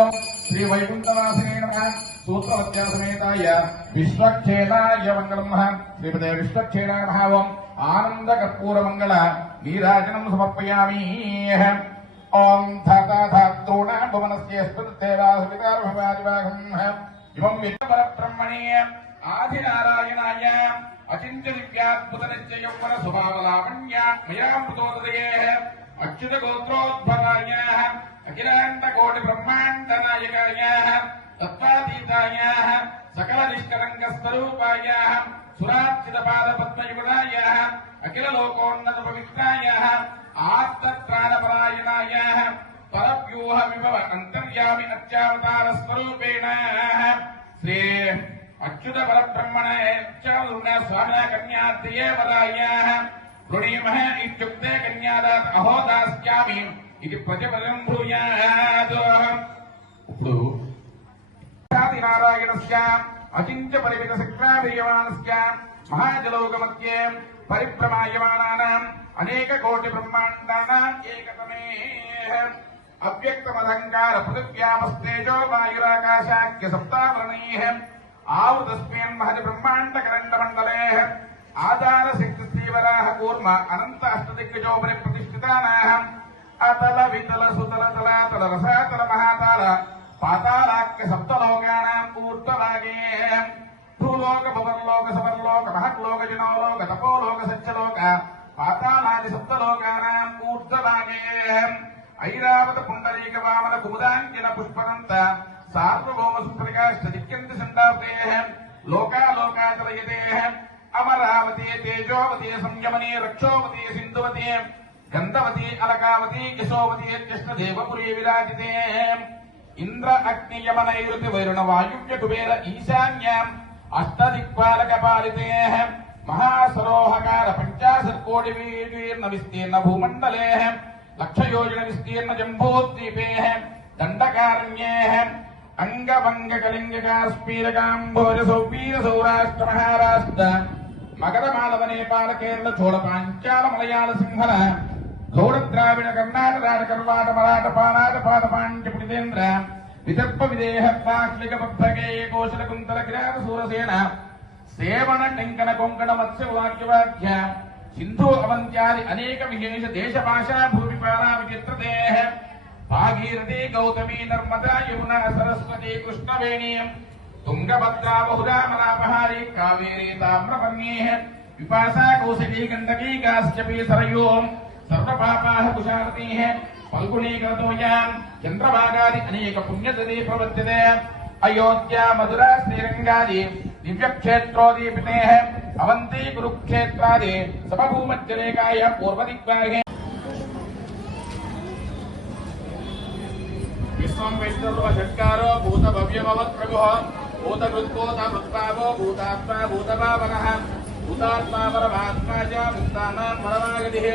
ఓం శ్రీ వైకుంఠవాసినే నమః సూత్రవత్యాసమేతాయ విశ్వక్షేణాయ మంగళం శ్రీపదే విశ్వక్షేణాయ నమః ఓం ఆనంద కర్పూర మంగళ నీరాజనం సమర్పయామి ఓం ధాతాధాత్రోణ భువనస్య స్పృతేవాసవితార్భవాదివాహం ఇవం విద్యపరబ్రహ్మణే ఆదినారాయణాయ అచింత్య దివ్యాద్భుత నిత్య యౌవన స్వభావలావణ్య మయామృతోదయే అచ్యుత గోత్రోద్భవాయ అఖిలాండ కోటి బ్రహ్మాండ నాయకాయ తత్వాతీతాయ సకల నిష్కలంక స్వరూపాయ సురార్చిత పాద పద్మయుగుణాయ అఖిల లోకోన్నత పవిత్రాయ ఆర్తత్రాణపరాయణాయ పరవ్యూహ విభవ అంతర్యామి అత్యావతార స్వరూపేణ శ్రీ అచ్యుత పరబ్రహ్మణే స్వామిన కన్యాద్యే వరాయ వృణీమః ఇత్యుక్తే కన్యాదాత్ అహో దాస్యామి ఇది ప్రతిపదం బ్రూయాత్. ఇప్పుడు నారాయణస్య అచింత్య పరిమిత శక్రావీయమానస్య మహాజలోకమధ్యే పరిభ్రమాయమానానాం అనేక కోటి బ్రహ్మాండానాం ఏకతమే అవ్యక్తమలంకార పృథివ్యామస్తేజో వాయురాకాశాఖ్య సప్తావరణైః ఆవృతస్మిన్ మహతి బ్రహ్మాండ కరండ మండలే ఆధార శక్తి శ్రీవరాహ కూర్మ అనంత అష్టదిగ్గజోపరి ప్రతిష్ఠితానాం అతల వితల సుతల తలాతల రసాతల మహాతాల పాతాళాఖ్య సప్తలోకానాం ఊర్ధ్వభాగే భూలోక భువర్లోక సమర్లోక మహర్లోక జనోలోక తపోలోక సత్యలోక పాతాళాది సప్తలోకానాం ఊర్ధ్వభాగే ఐరావత పుండరీక వామన కుముదాంజన పుష్పదంత సార్వభౌమ సుప్రకాష్ట దిక్యంతి సందాప్తే లోకాలోకాచలయతే అమరావతి తేజోవతి సంయమని రక్షోవతి సింధువతి గంధవతి అలకావతి యశోవతి కృష్ణదేవపురీ విరాజితే ఇంద్ర అగ్ని యమనైరుతి వైరుణ వాయువ్య కుబేర ఈశాన్యాం అష్టదిక్పాలక పాలితే మహాసరోహకార 50 కోటి వీర్ణ విస్తీర్ణ భూమండలే లక్షయోజన విస్తీర్ణ జంబూద్వీపే దండకారణ్యే అంగభంగ కళింగకాస్పీరకాంభోజ సౌవీర సౌరాష్ట్ర మహారాష్ట్ర మగధ మాలవ నేపాల కేరళ చోళ పాంచాల మలయాళ సింహళ గౌడ ద్రావిడ కర్ణాటక రాజ కర్వాట మరాఠ పానాట పాద పాండ్య పుణితేంద్ర విదర్భ విదేహ పాక్లిక భగే కోశల కుంతల కిరాత సూరసేన సేవన టెంకన కొంకణ మత్స్య వాక్యవాక్య సింధు అవంత్యాది అనేక విశేష దేశ భాషా భూమిపాలా విచిత్రతే భాగీరథి గౌతమి నర్మదా యమునా సరస్వతి కృష్ణవేణి తుంగభద్రా బహుదా మలాపహారి కావేరీ తామ్రపర్ణీ విపాసా కౌశలీ గండకీ కాశ్యపీ సరయూ సర్వపాపాః కుశారతీః ఫల్గుణీ గతోయాం చంద్రభాగాది అనేక పుణ్యదీ ప్రవర్తతే అయోధ్యా మధురా శ్రీరంగాది దివ్యక్షేత్రోదీపితే అవంతి కురుక్షేత్రాది సమభూమజ్జనేకాయ పూర్వదిగ్భాగే విశ్వం వైష్ణవ షట్కారో భూత భవ్యమవత్ప్రభుః భూతకృత్కోత మృత్పావో భూతాత్మా భూతపావనః భూతాత్మా పరమాత్మా చ ముక్తానాం పరమాగతిః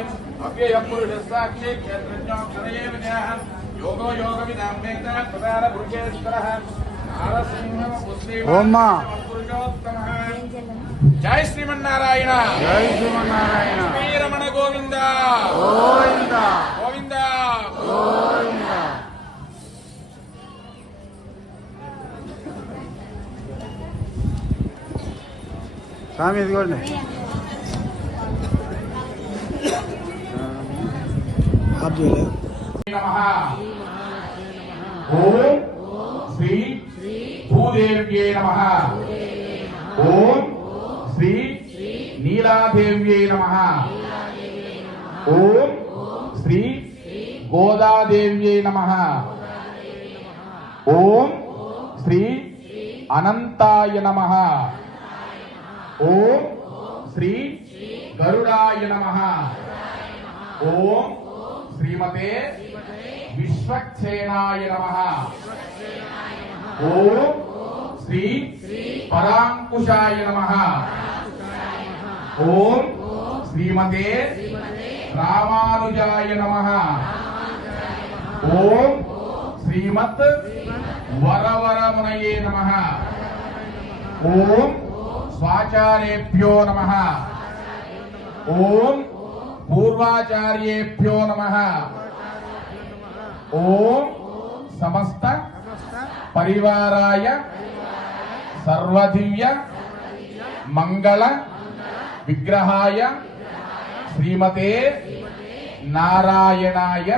అవ్యయం పురుషः సాక్షి క్షేత్రజ్ఞో క్షరయే విద్యాః యోగో యోగవిదాం వేద ప్రధాన పురుషేశ్వరः నారసింహ పురుషోత్తమః. జై శ్రీమన్నారాయణ. జై శ్రీమన్నారాయణ. శ్రీరమణ గోవింద గోవింద గోవింద గోవింద. స్వామి ఇదిగోండి. ఓం శ్రీ భూదేవ్యే నమః. ఓం శ్రీ నీలాదేవ్యే నమః. ఓం శ్రీ గోదాదేవ్యే నమః. ఓం శ్రీ అనంతాయ నమః. ఓం శ్రీ గరుడాయ నమః. ఓం శ్రీమతే విశ్వక్సేనాయ నమః. ఓం శ్రీ పరాంకుశాయ నమః. ఓం శ్రీమతే రామానుజాయ నమః. ఓం శ్రీమత్ వరవరమునయే నమః. ఓం స్వాచార్యేభ్యో నమః. ఓం పూర్వాచార్యేభ్యో నమః. ఓం సమస్త పరివారాయ సర్వదివ్య మంగళ విగ్రహాయ శ్రీమతే నారాయణాయ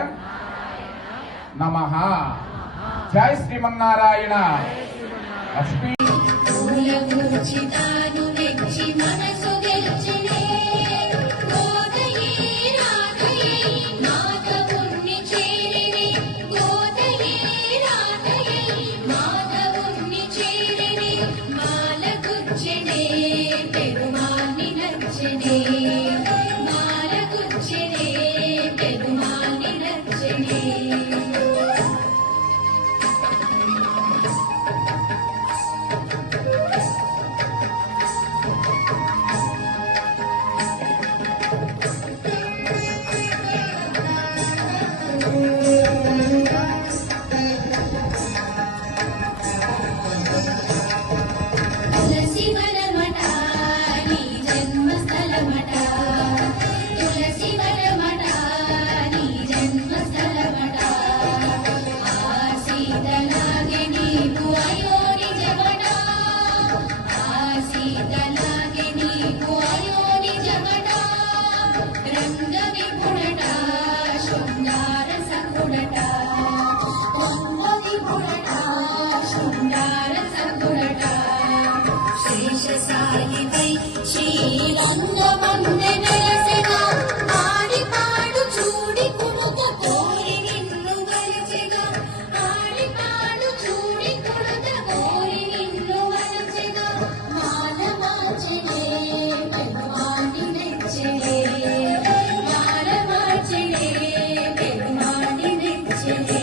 నమః. జై శ్రీమన్నారాయణ. లక్ష్మీ పూలమూర్చితాను మెచ్చి మనసు గెలిచినే గోదయే రాధయే మాధవుణ్ణి చేరిని గోదయే రాధయే మాధవుణ్ణి చేరిని మాల గుచ్చెనే పెరుమాని నచ్చనే మాల గుచ్చెనే పెరుమాని నచ్చనే. తులసి వనమట నీ జన్మస్థలమట తులసి వనమట నీ జన్మస్థలమట ఆ సీతలాగే నీకు అయోని జమట ఆ సీతలాగే నీకు అయోని జమట రంగ విపుడట శృంగార సకుడట విపుడట శృంగార సకుడట శేషసాయిపై శ్రీరంగమందే నెలసెగా ఆడి పాడు చూడి కుడుత కోరి నిన్ను వలచెగా ఆడి పాడు చూడి కుడుత కోరి నిన్ను వలచెగా మాల మార్చెనే పెరుమాని మెచ్చెనే మాల మార్చెనే పెరుమాని మెచ్చెనే.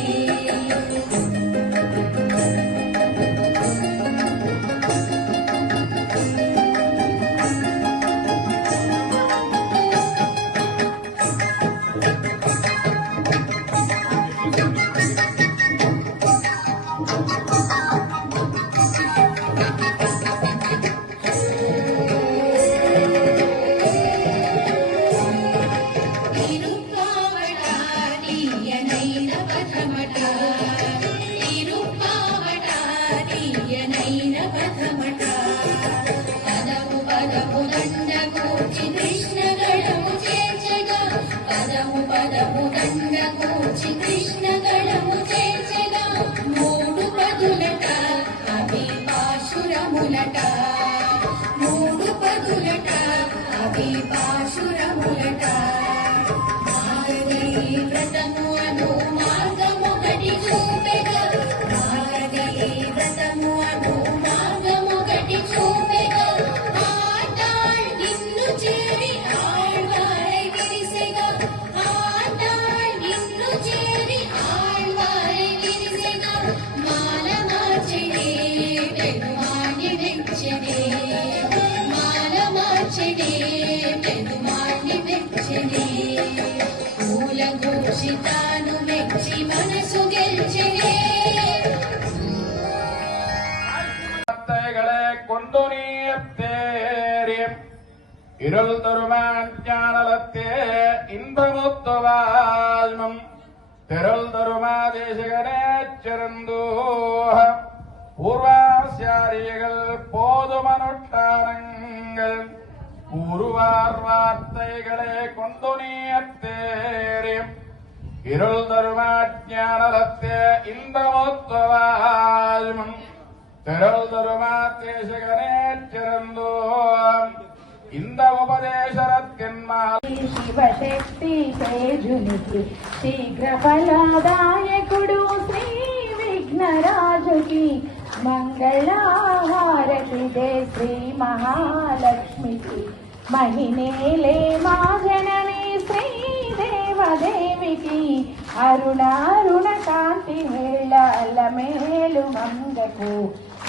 తిరుప్పావట తీయనైన పథమట తిరుప్పావట తీయనైన పథమట పదము పదము దండ కూర్చి కృష్ణ గళము చేర్చగా పదము పదము దండ కూర్చి కృష్ణ గళము చేర్చగా మూడు పదులట అవి పాశురములట మూడు పదులట అవి పాశురములట భారతీ వ్రతము అను మార్గమొకటి చూపెగా భారతీ వ్రతము అను మార్గమొకటి చూపెగా ఆటాళ్ నిన్ను చేరి ఆళ్వారై విరిసెగా ఆటాళ్ నిన్ను చేరి ఆళ్వారై విరిసెగా మాల మార్చెనే పెరుమాని మెచ్చెనే మాల మార్చెనే పెరుమాని మెచ్చెనే పూల ఘోషితాను మెచ్చి మనసు గెలిచెనే. வார்த்தைகளே கொண்டு நீர்த்தேறி இருள் தருமான் ஞானலத்தே இன்பமுத்துவாழ்மம் தெருள் தருமா தேசகனே சிறந்தோக பூர்வாசியாரிகள் போதுமனுட்டானங்கள் கூறுவார் வார்த்தைகளே கொண்டு நீர்த்தேறி இருள் தருமா ஞானலத்தே இன்பமுத்துவாழ்மம் తెరల్ తరుమాతేశగనే చిరందో ఇంద ఉపదేశరత్యన్మాల శివశక్తి తేజునికి శీఘ్ర ఫలదాయకుడు శ్రీ విఘ్నరాజుకి మంగళహారతి దే శ్రీ మహాలక్ష్మికి మహినేలే మా జనని శ్రీ దేవదేవికి అరుణారుణ కాంతి వేళ అల్లమేలు మంగకు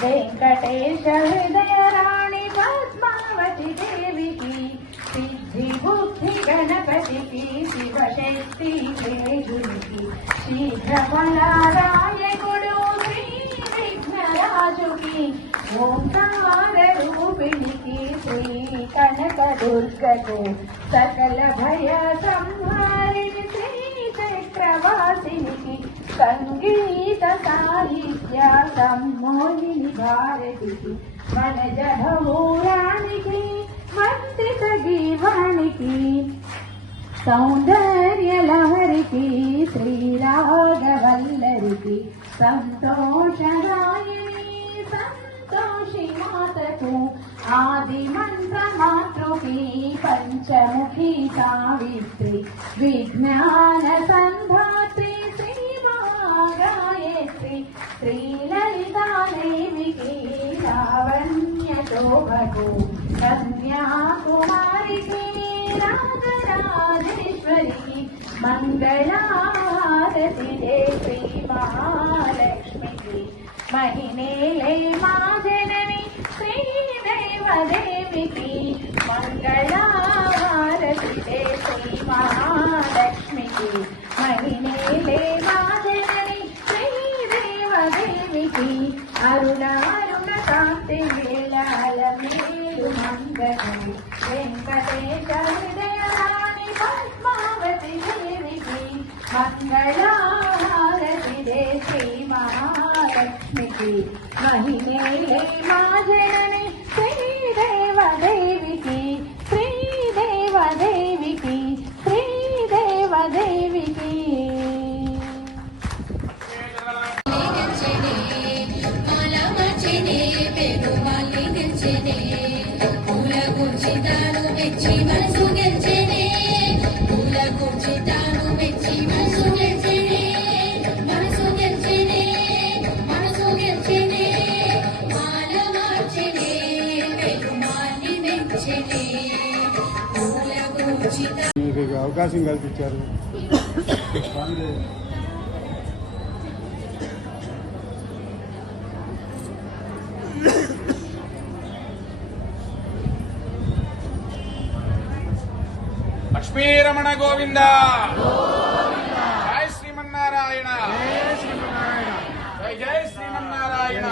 వెంకటేశ హృదయ రాణి పద్మావతి దేవికి సిద్ధి బుద్ధి గణపతికి శివశక్తి తేజునికి శీఘ్ర ఫలదాయకుడు శ్రీ విఘ్నరాజుకి ఓంకార రూపిణికి శ్రీ కనక దుర్గకు సకల భయ సంహారిణి శ్రీ చక్రవాసినికి సంగీత సాహిత్య స్వాగతం మోహిని భారతికి వనజ భూరానికి వందిత గీవానికి సౌందర్య లహరికి శ్రీరాగవల్లరికి సంతోషదాయిని సంతోషి మాతకు ఆది మంత్ర మాతృకి పంచముఖి సావిత్రి విజ్ఞాన సంధాత్రి శ్రీ మహాగాయత్రి శ్రీలలితాదేవికి లావణ్య శోభకు కన్యాకుమారికి రాజరాజేశ్వరికి మంగళారతి దే శ్రీ మహాలక్ష్మికి మహిళే మా జనని శ్రీదేవదేవికి మంగళారతి దే శ్రీ మహాలక్ష్మికి మహిళే మా జనని శ్రీదేవదేవికి అరుణ అరుణ కాంతి వేళాల మేలు మంగళి వెంకటేశ హృదయరాణి పద్మావతి దేవికి మంగళారతి దే శ్రీ మహాలక్ష్మికి మహిళే మా జనని శ్రీదేవదేవికి శ్రీదేవదేవికి శ్రీదేవదేవికి మాలమర్చినే పెరుమాలి నిల్చెనే పూల గుర్చితాను మెచ్చి మనసు గెలిచెనే పూల గుర్చితాను మెచ్చి మనసు గెలిచెనే మనసు గెలిచెనే మనసు గెలిచెనే మాలమర్చినే పెరుమాలి మెచ్చెనే పూల గుర్చితాను మీకు అవకాశం కల్పించారు. లక్ష్మీరమణ గోవింద జై శ్రీమన్నారాయణ జై జై శ్రీమన్నారాయణ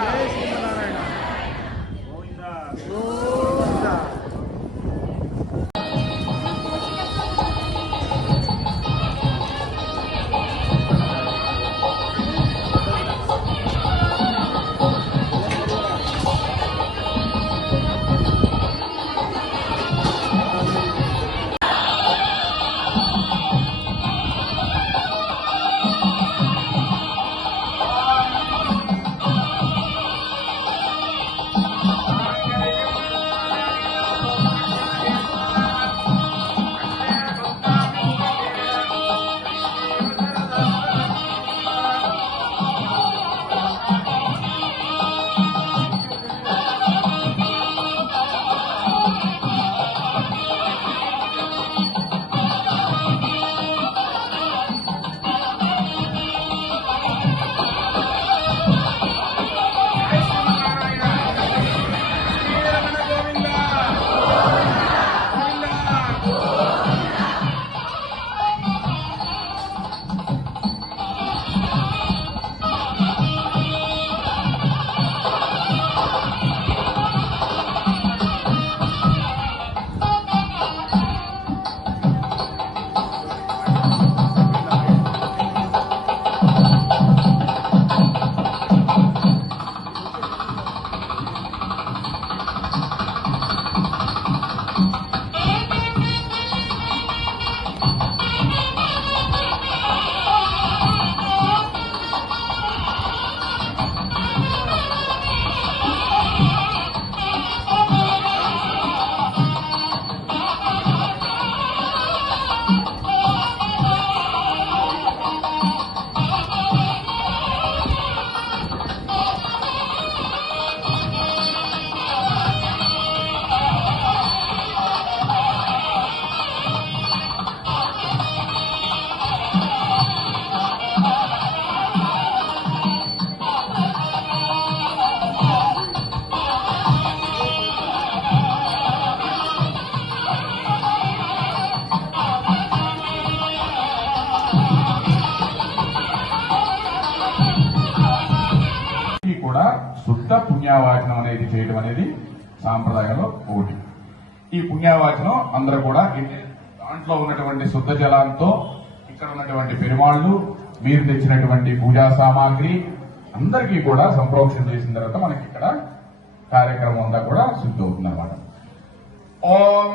శుద్ధ పుణ్యావాచనం అనేది చేయడం అనేది సాంప్రదాయంలో ఒకటి. ఈ పుణ్యావాచనం అందరూ కూడా దాంట్లో ఉన్నటువంటి శుద్ధ జలాలతో ఇక్కడ ఉన్నటువంటి పెరుమాళ్ళు, మీరు తెచ్చినటువంటి పూజా సామాగ్రి, అందరికీ కూడా సంప్రోక్షణ చేసిన తర్వాత మనకి ఇక్కడ కార్యక్రమం అంతా కూడా సిద్ధవుతుంది అన్నమాట. ఓం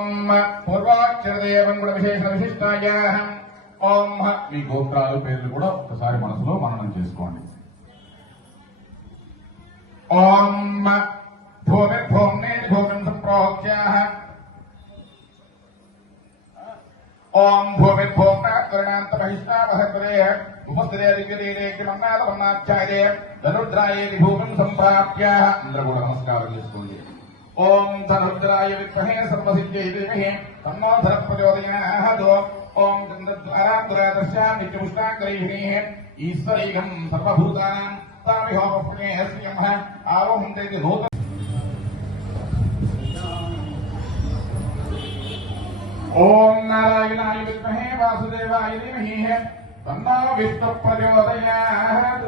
పూర్వాక్షరదేవం గుణ విశేష విశిష్టాయ ఓం. మీ గోత్రాలు పేర్లు కూడా ఒకసారి మనసులో మననం చేసుకోండి. ఓం భూమిర్భూమ్నే భూమిం సంప్రోక్ష్య ఓం భూమిర్భూమ్నాత్కరణాంత మహిష్టావహత్రే ఉపస్థితే దిగ్విజయే ధనుర్ద్రాయే భూమిం సంప్రాప్య. అందరూ కూడా నమస్కారం చేసుకోండి. ఓం ధనుర్ద్రాయ విద్మహే సర్వసిద్ధ్యై ధీమహి తన్నో ధన ప్రచోదయాత్. ఓం చంద్రద్వారాంతరాదర్శాం నిత్యపుష్టాంగరైః ఈశ్వరైకం సర్వభూతానాం తామిహోమపుణ్యే శ్రియం ఆరోహంతే నూతన. ఓం నారాయణాయ విద్మహే వాసుదేవాయ ధీమహి తన్నో విష్ణు ప్రచోదయాత్.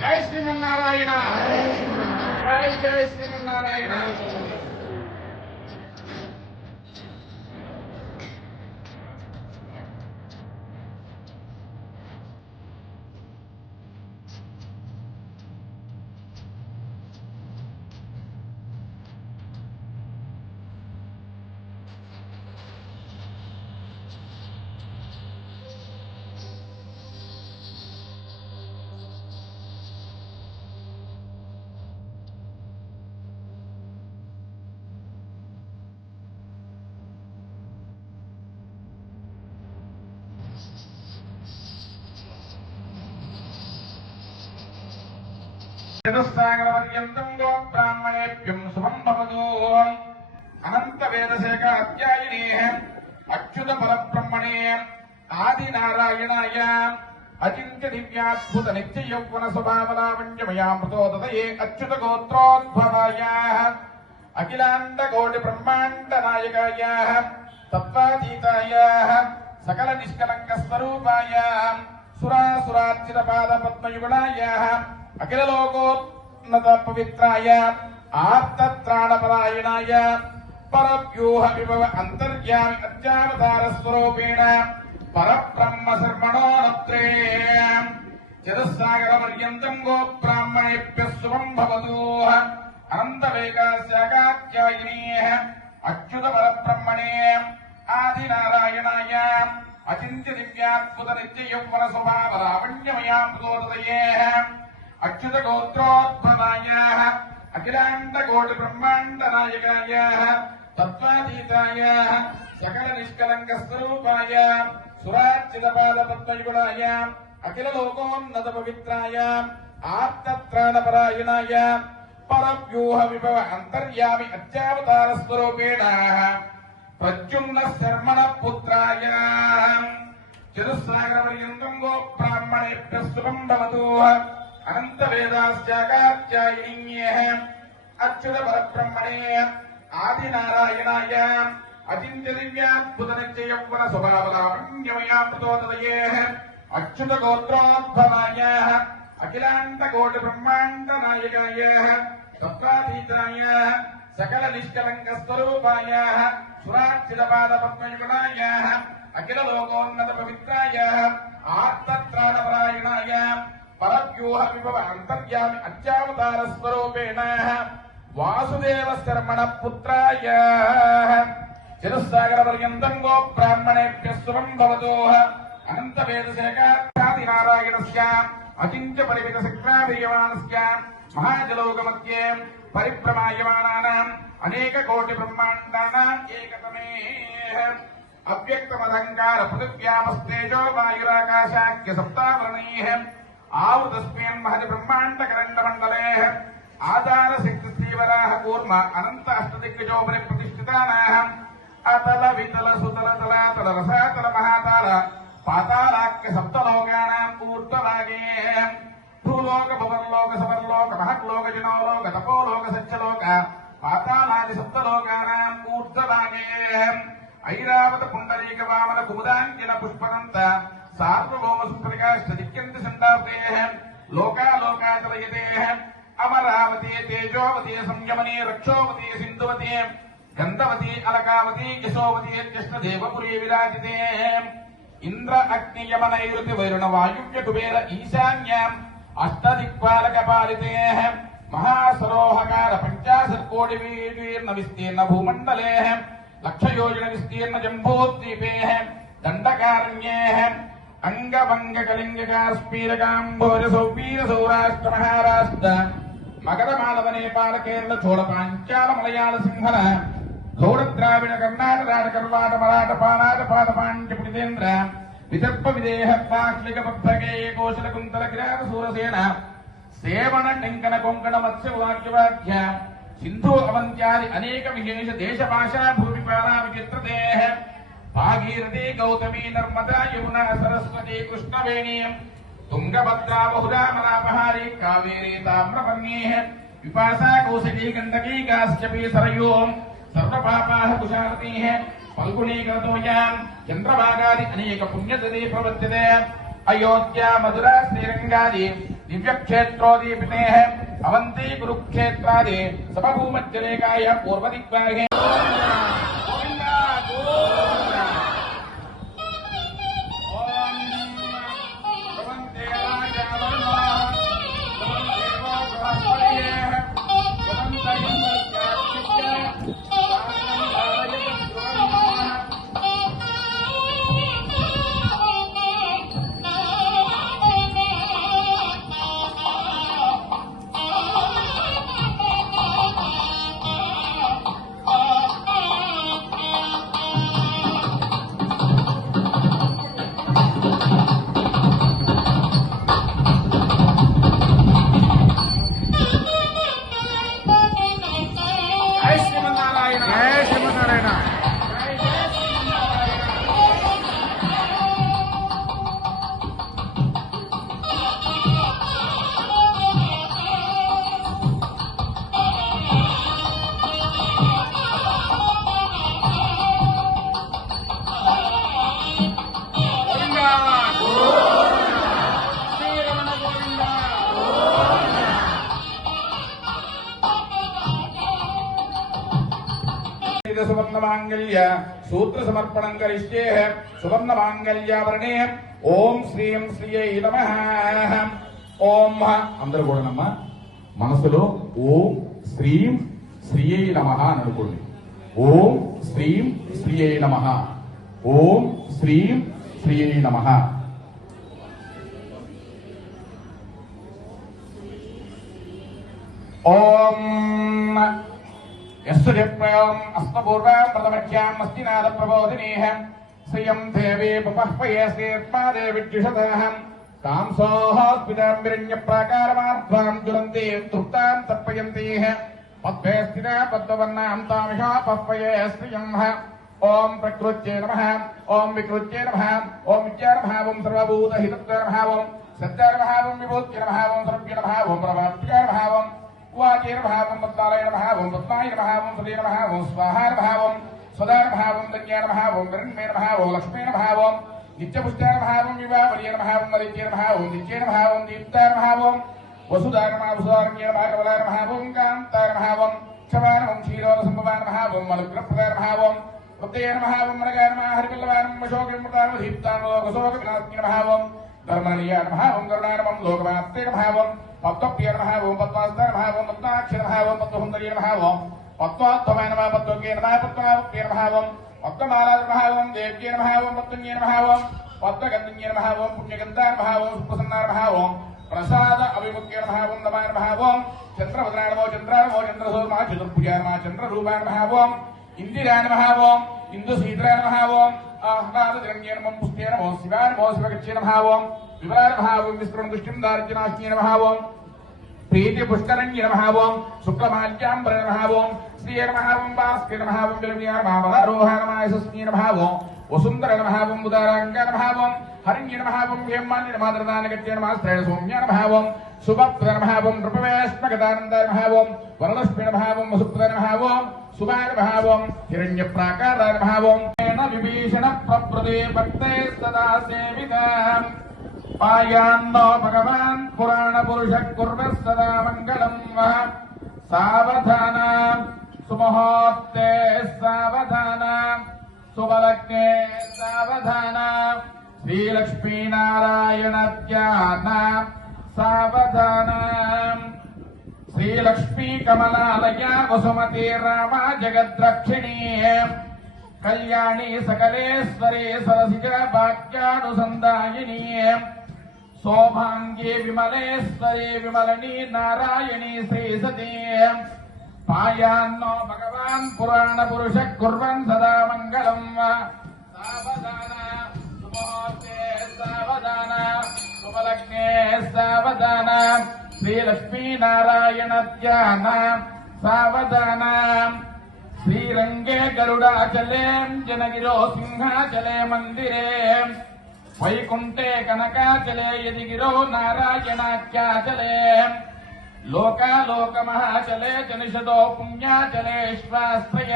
జై శ్రీమన్నారాయణ. జై జై శ్రీమన్నారాయణ. చతుస్సాగరపర్యంతం గోబ్రాహ్మణేభ్యం శుభం భవతు. అనంత వేదశేఖ అధ్యాయినే అచ్యుత పరబ్రహ్మణే ఆది నారాయణాయ అచింత్య దివ్యాద్భుత నిత్య యౌవన స్వభావలావణ్యమయామృతోదయే అచ్యుత గోత్రోద్భవాయ అఖిలాండ కోటి బ్రహ్మాండ నాయకాయ తత్వాతీతాయ సకల నిష్కలంక స్వరూపాయ సురాసురార్చిత పాద పద్మయుగళాయ అఖిల లోకోన్నత పవిత్రాయ ఆర్తత్రాణపరాయణాయ పరవ్యూహ విభవ అంతర్యామి అత్యావతార స్వరూపేణ పరబ్రహ్మ శర్మణోరత్రే. చతుస్సాగర పర్యంతం గో బ్రాహ్మణేభ్యః శుభం భవతు. అనంతవేకాశాఖాధ్యాయినే అచ్యుత పరబ్రహ్మణే ఆది నారాయణాయ అచింత్య దివ్యాద్భుత నిత్య యౌవన స్వభావ లావణ్యమయామృతోదయే అచ్యుత గోత్రోద్భవాయ అఖిలాండ కోటి బ్రహ్మాండ నాయకాయ తత్వాతీతాయ సకల నిష్కలంక స్వరూపాయ సురార్చిత పాద పద్మయుగళాయ అఖిల లోకోన్నత పవిత్రాయ ఆర్తత్రాణపరాయణాయ పరవ్యూహ విభవ అంతర్యామి అత్యావతార స్వరూపేణ ప్రద్యుమ్న శర్మణ పుత్రాయ. చతుస్సాగర పర్యంతం గో బ్రాహ్మణేభ్యః శుభం భవతు. అనంత వేదాశాఖాధ్యాయినే అచ్యుత పరబ్రహ్మణే ఆది నారాయణాయ అచింత్య దివ్యాద్భుత నిత్య యౌవన స్వభావలావణ్యమయామృతోదయే అచ్యుత గోత్రోద్భవాయ అఖిలాండ కోటి బ్రహ్మాండ నాయకాయ తత్వాతీతాయ సకల నిష్కలంక స్వరూపాయ సురార్చిత పాద పద్మయుగళాయ అఖిల లోకోన్నత పవిత్రాయ ఆర్తత్రాణపరాయణాయ పరవ్యూహ విభవ అంతర్యామి అత్యావతార స్వరూపేణ వాసుదేవ శర్మణ పుత్రాయ. చతుస్సాగర పర్యంతం గో బ్రాహ్మణేభ్యః శుభం భవతు. అనంత వేదశేఖాధ్యాయినే ఆదినారాయణస్య అచింత్య పరిమిత శక్రాభియమానస్య మహాజలోకమధ్యే పరిభ్రమాయమానానాం అనేక కోటి బ్రహ్మాండానాం ఏకతమే అవ్యక్తమలంకార పృథివ్యాపస్తేజో వాయురాకాశాఖ్య సప్తావరణైః ఆవృతస్మిన్ మహతి బ్రహ్మాండ కరండ మండలే ఆధార శక్తి శ్రీవరాహ కూర్మ అనంత అష్టదిగ్గజోపరి ప్రతిష్ఠితానాం అతల వితల సుతల తలాతల రసాతల మహాతాల పాతాళాఖ్య సప్తలోకానాం ఊర్ధ్వభాగే భూలోక భువర్లోక సవర్లోక మహర్లోక జనోలోక తపోలోక సత్యలోక పాతాళాది సప్తలోకానాం ఊర్ధ్వభాగే ఐరావత పుండరీక వామన కుముదాంజన పుష్పదంత సార్వభౌమ సుప్రకాశ దిక్యంతి సండాప్తే లోకాలోకాచలయతే అమరావతి తేజోవతి సంయమని రక్షోవతి సింధువతి గంధవతి అలకావతి యశోవతి కృష్ణదేవపురీ విరాజితే ఇంద్ర అగ్ని యమనైరుతి వైరుణ వాయువ్య కుబేర ఈశాన్యాం అష్టదిక్పాలక పాలితే మహాసరోహకార 50 కోటి వీర్ణ విస్తీర్ణ భూమండలే లక్షయోజన విస్తీర్ణ జంబోద్వీపే దండకారణ్యే అంగభంగ కళింగకాస్పీరకాంభోజ సౌవీర సౌరాష్ట్ర మహారాష్ట్ర మగధ మాలవ నేపాల కేరళ చోళ పాంచాల మలయాళ సింహల గౌడ ద్రావిడ కర్ణాటక రాజ కర్వాట మరాఠ పానాట పాద పాండ్య పుడితేంద్ర విదర్భ విదేహ పాక్లిక పద్ధగే కోశల కుంతల గిరాట సూరసేన సేవన టెంకన కొంకణ మత్స్య వాక్యవాక్య సింధు అవంత్యాది అనేక విశేష దేశ భాషా భూమిపాలా విచిత్రతే భాగీరథి గౌతమి నర్మదా యమునా సరస్వతి కృష్ణవేణి తుంగభద్రా బహుదా మలాపహారి కావేరీ తామ్రపర్ణీ విపాసా కౌశలీ గండకీ కాశ్యపీ సరయూ సర్వపాపాః కుశాలతీ ఫల్గుణీ గతోయాం చంద్రభాగాది అనేక పుణ్యదీ ప్రవర్తతే అయోధ్య మధురా శ్రీరంగాది దివ్యక్షేత్రోదీపితే అవంతి కురుక్షేత్రాది సమభూమధ్యరేఖాయ పూర్వదిగ్భాగే సువర్ణమాంగళ్య సూత్ర సమర్పణం కరిష్యే సువర్ణమాంగళ్యావరణే ఓం శ్రీం శ్రీయై నమః ఓం అందరూ కూడానమ్మా మనసులో ఓం శ్రీం శ్రీయై నమః అని అనుకోండి. ఓం శ్రీం శ్రీయై నమః, ఓం శ్రీం శ్రీయై నమః. ఓం యస్సుజప్రయం అస్మపూర్వాం ప్రథమఖ్యాం అస్తినాద ప్రబోధినీః శ్రియం దేవీ పపఃపయేస్మేత్మాదే విద్యుషతః కాంసోఃస్మితాంబిరణ్య ప్రాకారమాధ్వాం జ్వలంతి తృప్తాం తర్పయంతీః పద్భే స్థితా పద్మవర్ణాం తామిషా పఃపయే శ్రియం. ఓం ప్రకృత్యై నమః, ఓం వికృత్యై నమః, ఓం విద్యా నమః, ఓం సర్వభూతహితత్వై నమః, ఓం సత్యాయ నమః, ఓం విభూత్యై నమః, ఓం సర్వ్యై నమః, ఓం ప్రవాప్యాయ నమః, ఓం వాచే నమః, ఓం పద్మాలయ నమః, ఓం పద్మాయ నమః, ఓం సదే నమః, ఓం స్వాహా నమః, ఓం సదా నమః, ఓం ధన్యాయ నమః, ఓం హిరణ్యే నమః, ఓం లక్ష్మీ నమః, ఓం నిత్యపుష్టాయ నమః, ఓం వివాహవర్యే నమః, ఓం మరిత్యే నమః, ఓం నిత్యే నమః, ఓం దీప్తాయ నమః, ఓం వసుదాయ నమః, వసుదారణ్యే నమః, కమలాయ నమః, ఓం కాంతాయ నమః, ఓం క్షమాయ నమః, ఓం క్షీరోదసంభవాయ నమః, ఓం మలుగ్రప్రదాయ నమః, ఓం వృత్తయ నమః, ఓం మనగాయ నమః, హరిపల్లవాయ నమః, శోకవిమృతాయ నమః, దీప్తాయ నమః, శోకవినాశిన్య నమః, ఓం ధర్మనీయాయ నమః, ఓం కరుణాయ నమః, లోకమాత్రే నమః, ఓం పద్మప్రియ నమః, ఓం పద్మాస్తాయ నమః, ఓం పద్మాక్ష నమః, ఓం పద్మసుందరీ నమః, ఓం పద్మాత్మయ నమః, పద్మకే నమః, పద్మనాభప్రియ నమః, ఓం పద్మమాలార్మహావం దేవ్యేర్మహావం పద్మన్యేర్మహావం పద్మగంధన్యేర్మహావం పుణ్యగంధార్మహావం సుప్రసన్నార్మహావం ప్రసాద అభిముఖ్యేర్మహావం నమార్మహావం చంద్రవదనార్మో చంద్రార్మో చంద్రసోర్మా చతుర్భుజార్మా చంద్రరూపార్మహావం ఇందిరార్మహావం ఇందుసీతరార్మహావం ఆహ్లాదజన్యేర్మం పుష్టేర్మో శివార్మో శివగచ్చేర్మహావం వివరార్మహావం విస్మరణ దృష్టిం దార్జనాశ్యేర్మహావం ప్రీతి పుష్కరణ్యర్మహావం శుక్లమాల్యాంబరర్మహావం శ్రీయర్మహావం భాస్కరర్మహావం విలమ్యార్మహావరోహారమాయస్మీర్మహావం వసుంధరర్మహావం ఉదారాంగర్మహావం హరిణ్యర్మహావం వ్యేమ్మాన్యర్మాదరదానగత్యర్మహాస్త్రేణ సౌమ్యర్మహావం సుభప్రదర్మహావం నృపవేష్మగదానందర్మహావం వరలక్ష్మీర్మహావం వసుప్రదర్మహావం సుభార్మహావం హిరణ్యప్రాకారర్మహావం విభీషణ ప్రప్రదే భక్తే సదా సేవితాం పాయాన్నో భగవాన్ పురాణ పురుష కుర్వః సదా మంగళం సావధాన సుముహూర్తే సావధాన సుబలగ్నే సావధాన శ్రీలక్ష్మీనారాయణ ధ్యాన సావధాన శ్రీలక్ష్మీ కమలాలయ వసుమతి రామ జగద్రక్షిణీ కళ్యాణి సకలేశ్వరే సరసిజ భాగ్యానుసందాయిని శోభాంగే విమలేశ్వరే విమలని నారాయణి శ్రీసతి పాయాన్నో భగవాన్ పురాణ పురుష కుర్వన్ సదా మంగళం సావధాన సుముహూర్తే సావధాన సుబలగ్నే సావధాన శ్రీలక్ష్మీనారాయణ ధ్యాన సావధాన శ్రీరంగే గరుడాచలే జనగిరో సింహాచలే మందిరే వైకుంఠే కనకాచలే యదిగిరో నారాయణాఖ్యాచలే లోకాలోకమహాచలే జనిషదో పుణ్యాచలేశ్వాశ్రయ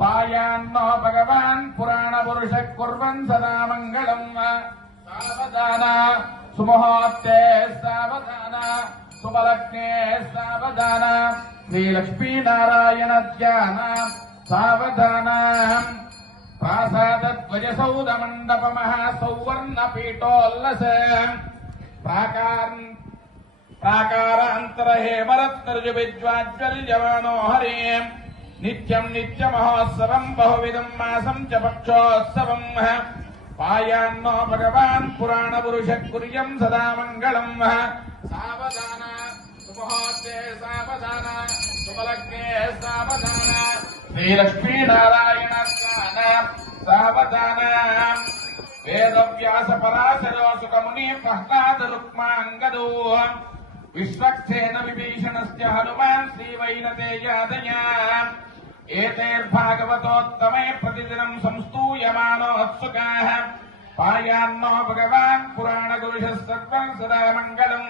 పాయాన్నో భగవాన్ పురాణ పురుష కుర్వన్ సదా మంగళం సావధాన సుముహూర్తే సావధాన సుబలగ్నే సావధాన శ్రీలక్ష్మీనారాయణ ధ్యాన సావధాన ప్రాసాదద్వజసౌధ మండప మహాసౌవర్ణ పీఠోల్లస ప్రాకారాంతరహేమరత్నర్జు విజ్వాజ్వల్యమానో హరి నిత్యం నిత్యమహోత్సవం బహువిధం మాసం చ పక్షోత్సవం పాయాన్నో భగవాన్ పురాణ పురుష కుర్యం సదా మంగళం సావధాన సుముహూర్తే సావధాన సుబలగ్నే సావధాన శ్రీలక్ష్మీనారాయణ ధ్యాన సావధాన వేదవ్యాస పరాశరో సుఖముని ప్రహ్లాద రుక్మాంగదో విశ్వక్సేన విభీషణశ్చ హనుమాన్ శ్రీవైనతేయాదయ ఏతైర్భాగవతోత్తమే ప్రతిదినం సంస్తూయమానోత్సుకాః పాయాన్నో భగవాన్ పురాణ గురుష సర్వం సదా మంగళం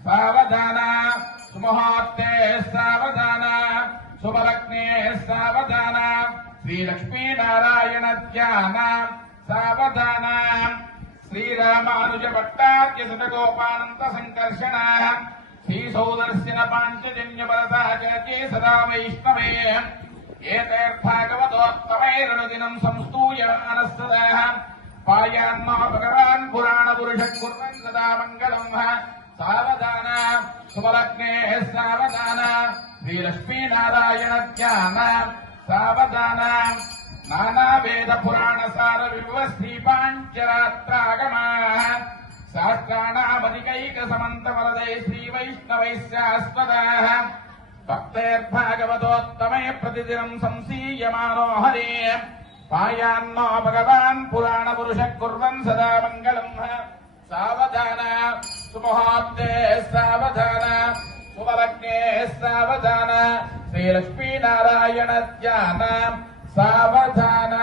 సావధాన సుముహూర్తే సావధాన సుబలగ్నే సావధాన శ్రీలక్ష్మీనారాయణ ధ్యాన సావధాన శ్రీరామానుజ భట్టార్య శతగోపానంత సంకర్షణ శ్రీ సౌదర్శన పాంచజన్య భరతాచార్యే సదా వైష్ణవే ఏతైర్భాగవతోత్తమైరనుదినం సంస్తూయమానస్తదా పాయాన్నో భగవాన్ పురాణ పురుష కుర్వన్ సదా మంగళం సావధాన సుబలగ్నే సావధాన శ్రీలక్ష్మీనారాయణ ధ్యాన సావధాన నానా వేద పురాణ సార విభవ శ్రీ పాంచరాత్రాగమా శాస్త్రాణామధికైక సమంత వరదై శ్రీ వైష్ణవై శాశ్వతా భక్తైర్భాగవతోత్తమే ప్రతిదినం సంసీయమానో హరి పాయాన్నో భగవాన్ పురాణ పురుష కుర్వన్ సదా మంగళం సావధాన సుముహూర్తే సావధాన సుబలగ్నే సావధాన శ్రీలక్ష్మీనారాయణ ధ్యాన సావధాన